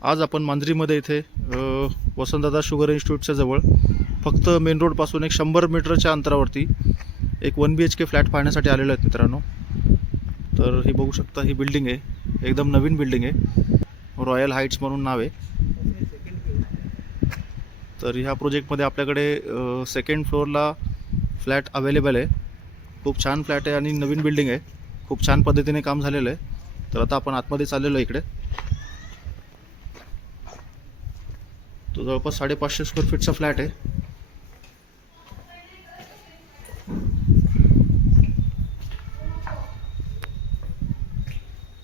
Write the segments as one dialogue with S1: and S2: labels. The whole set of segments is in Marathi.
S1: आज आपण मांजरीमध्ये इथे वसंतदादा शुगर इन्स्टिट्यूटच्या जवळ फक्त मेन रोडपासून एक शंभर मीटरच्या अंतरावरती एक one B H K flat पाहण्यासाठी आलेलो आहेत मित्रांनो. तर हे बघू शकता ही बिल्डिंग आहे. एकदम नवीन बिल्डिंग आहे. रॉयल हाईट्स म्हणून नाव आहे. तर ह्या प्रोजेक्टमध्ये आपल्याकडे सेकंड फ्लोअरला फ्लॅट अवेलेबल आहे. खूप छान फ्लॅट आहे आणि नवीन बिल्डिंग आहे. खूप छान पद्धतीने काम झालेलं आहे. तर आता आपण आतमध्ये चाललेलो आहे इकडे. तो जवळपास साडेपाचशे स्क्वेअर फीटचा फ्लॅट आहे.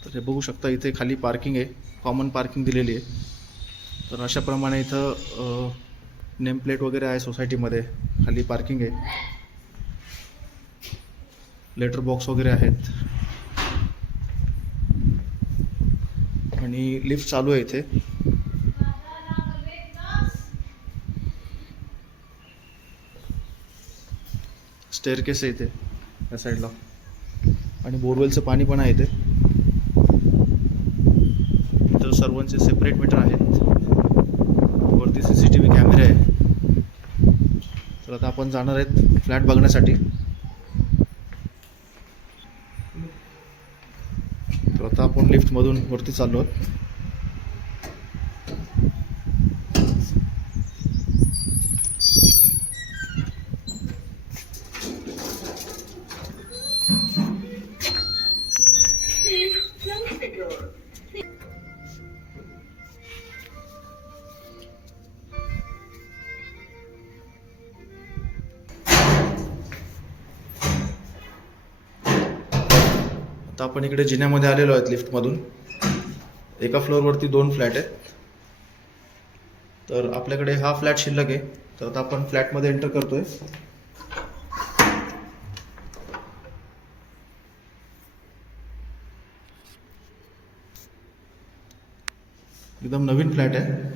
S1: तर हे बघू शकता इथे खाली पार्किंग आहे. कॉमन पार्किंग दिलेली आहे. तर अशाप्रमाणे इथं नेम प्लेट वगैरे आहे सोसायटीमध्ये खाली पार्किंग आहे. लेटर बॉक्स वगैरे आहेत. आणि लिफ्ट चालू आहे इथे. स्टेअरकेस आहे इथे या साईडला आणि बोरवेलचं पाणी पण आहे इथे. तर सर्वांचे सेपरेट मीटर आहेत. वरती सी सी टी व्ही कॅमेरे आहे. तर आता आपण जाणार आहेत फ्लॅट बघण्यासाठी. तर आता आपण लिफ्टमधून वरती चाललो आहोत. आता आपण इकडे जिन्यामध्ये आलेलो आहेत लिफ्टमधून. एका फ्लोअरवरती दोन फ्लॅट आहेत. तर आपल्याकडे हा फ्लॅट शिल्लक आहे. तर आता आपण फ्लॅटमध्ये एंटर करतोय. एकदम नवीन फ्लॅट आहे.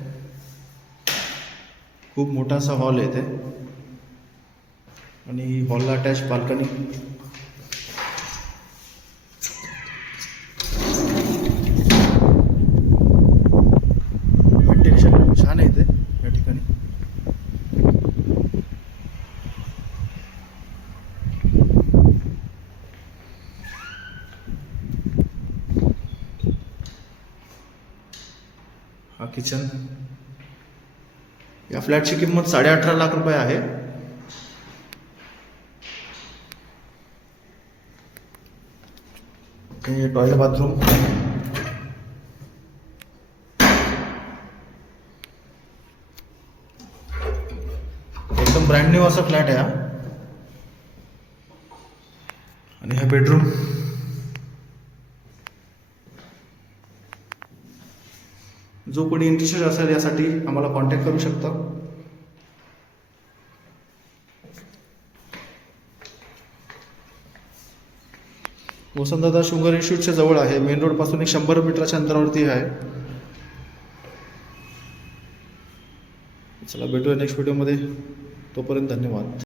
S1: खूप मोठा असा हॉल आहे इथे. आणि हॉलला अटॅच बाल्कनी व्हेंटिलेशन खूप छान आहे इथे या ठिकाणी हा किचन या फ्लॅटची किंमत साडे अठरा लाख रुपये आहे. टॉयलेट बाथरूम एकदम ब्रँड न्यू असा फ्लॅट आहे हा. आणि हा बेडरूम जो कोणी इंटरेस्टेड असेल यासाठी आम्हाला कॉन्टॅक्ट करू शकता. वसंतदादा शुगर इन्स्टिट्यूटच्या जवळ आहे. मेन रोडपासून एक शंभर मीटरच्या अंतरावरती आहे. चला भेटूया नेक्स्ट व्हिडिओमध्ये तोपर्यंत धन्यवाद.